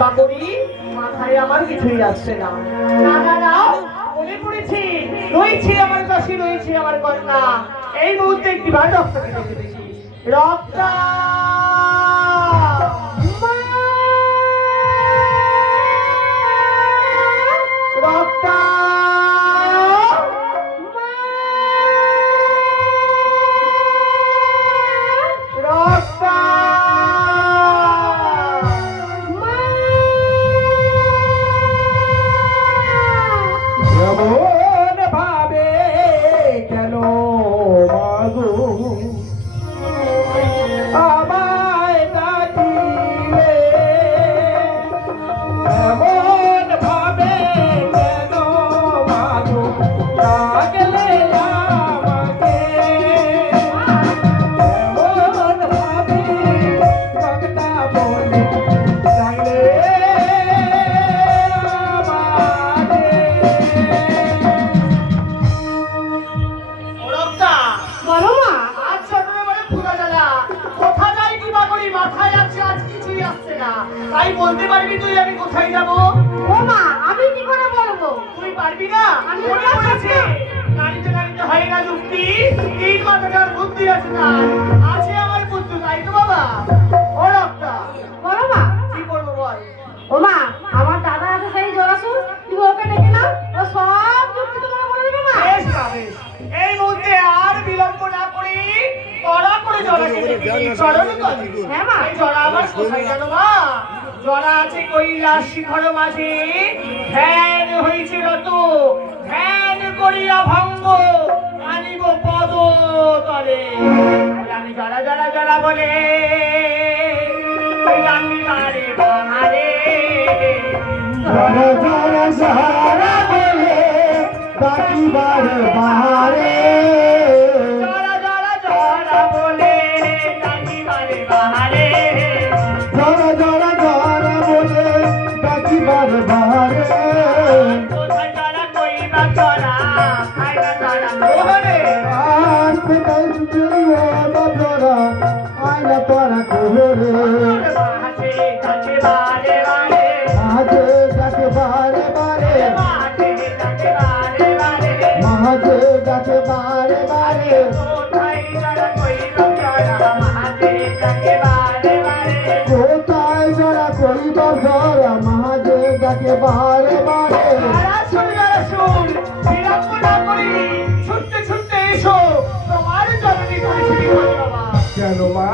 বা করি মাথায় আমার কিছুই আসছে না। না না না, মনে পড়েছি, রয়েছে আমার কাছে, রয়েছে আমার কন্যা। এই মুহূর্তে একটি বার রক্তকে দেখে দেখি। রক্তা রক্তা রক্তা এমন ভাবে কেন মাগো আমায় ডাকিলে, এমন ভাবে কেন মাগো ডাকলে আমাকে, এমন ভাবে কথা বলে ডাকলে তাই বলতে পারবি তুই আমি কোথায় যাব? ও মা, আমি কি করে বলবো? তুই পারবি না? আমি মনে পড়েছে, নারীতে নারীতে হয় না যুক্তি, এই কথাটার বুদ্ধি আছে না, আছে আমার বুদ্ধি, তাই তো বাবা। ও রক্তা, বলো মা। কি করবো বল? ও মা, আমার দাদা আছে সেই জোড়াসুর, তুমি ওকে ডেকে নাও, ও সব যুক্তি তোমাকে বলে দেবে মা। বেশ না বেশ, এই মুহূর্তে আর বিলম্ব না করি কড়া করে জড়াকে ডেকে নিই, চরণ তলে। হ্যাঁ মা। এই জড়া আমার কোথায় জানো মা? জড়া আছে কৈলাস শিখর মাঝে, ধ্যান হয়েছে রত, ধ্যান করিয়া ভঙ্গ আনিব পদ তলে। আমি জড়া জড়া জড়া বলে জানি বারে বাহারে, জড়া জড়া জড়া বলে ডাকিবার বাহারে, জড়া জড়া জড়া বলে জানি বারে বাহারে, জড়া জড়া জড়া বলে ডাকিবার বাহারে, কোথায় জড়া কইবা জড়া খাইবা জড়া মোহরে। আসতে তাই জড়িয়ে জড়া আয়না তোরা কোহরে, মাঝে যাকে বারে বারে, মাঝে যাকে বারে বারে, মাঝে যাকে বারে বারে, মাঝে যাকে বারে বারে, কোথায় জড়া কইবা জড়া মাঝে যাকে বারে বারে। কোথায় জড়া করিব জড়া মাঝে যাকে বারে বারে। যারা শুন, বিলম্ব না করি ছুটতে ছুটতে এসো, তোমার জননী করেছি বাবা। কেন মা